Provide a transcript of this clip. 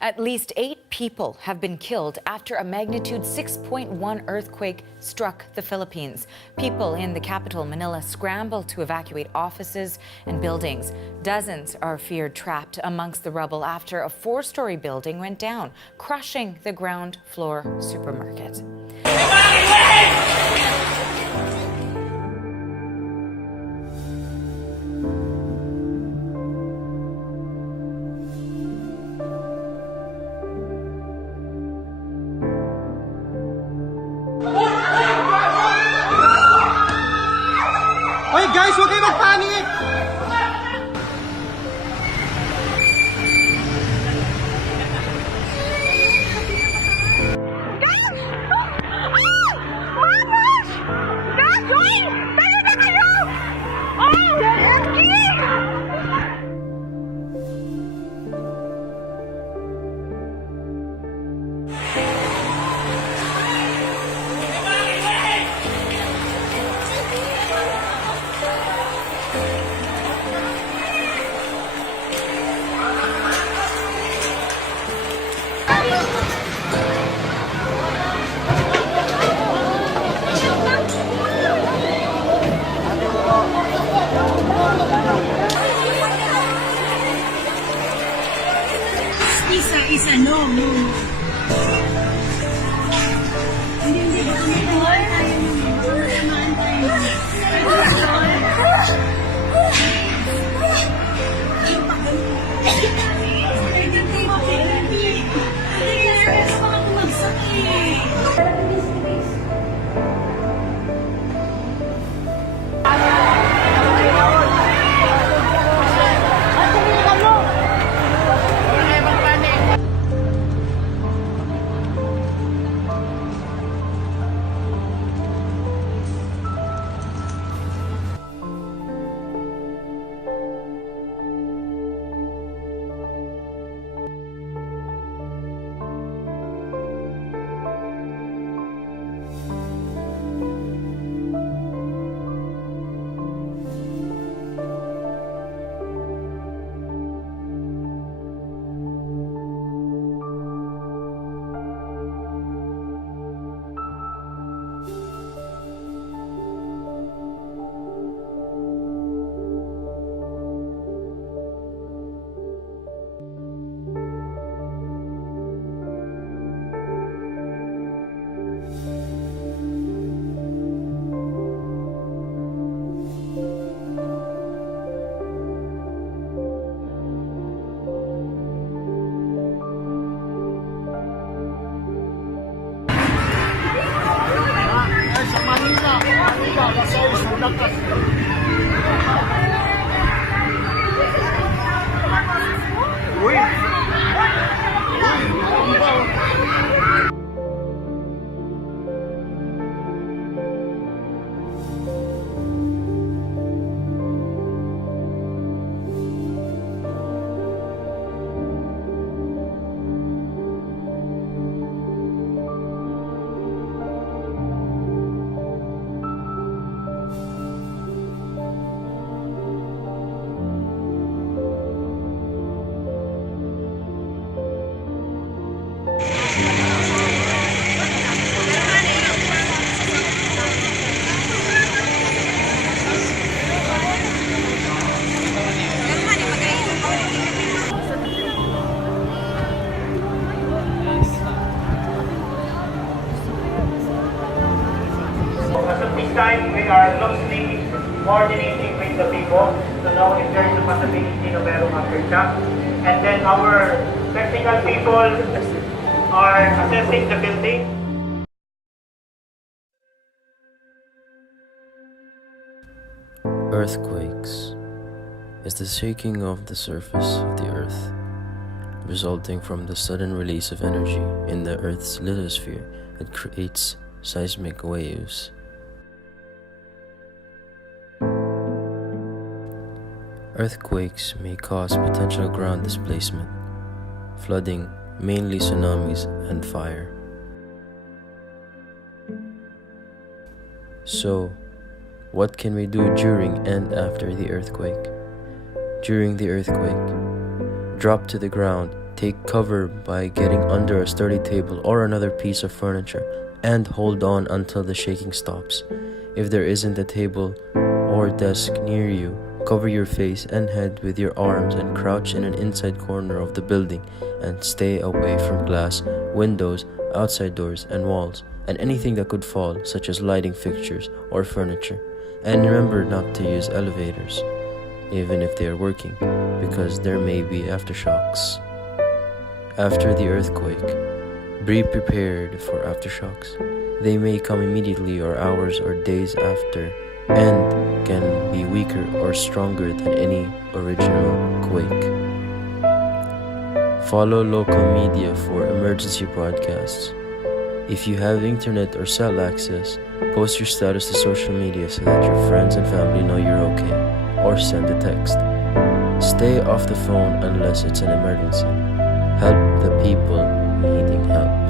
At least 8 people have been killed after a magnitude 6.1 earthquake struck the Philippines. People in the capital, Manila, scramble to evacuate offices and buildings. Dozens are feared trapped amongst the rubble after a 4-story building went down, crushing the ground floor supermarket. Hoy guys, huwag kayo magpanik! Isa, no. Hindi ba kami tayo naman tayo. This time we are closely coordinating with the people to know if there is a possibility na merong aftershock. And then our technical people are assessing the building. Earthquakes is the shaking of the surface of the earth, resulting from the sudden release of energy in the earth's lithosphere that creates seismic waves. Earthquakes may cause potential ground displacement, flooding, mainly tsunamis, and fire. So, what can we do during and after the earthquake? During the earthquake, drop to the ground Take cover by getting under a sturdy table or another piece of furniture and hold on until the shaking stops. If there isn't a table or desk near you, cover your face and head with your arms and crouch in an inside corner of the building and stay away from glass, windows, outside doors, and walls, and anything that could fall, such as lighting fixtures or furniture. And remember not to use elevators, even if they are working, because there may be aftershocks. After the earthquake, be prepared for aftershocks. They may come immediately or hours or days after and can be weaker or stronger than any original quake. Follow local media for emergency broadcasts. If you have internet or cell access, post your status to social media so that your friends and family know you're okay, or send a text. Stay off the phone unless it's an emergency. Help the people needing help.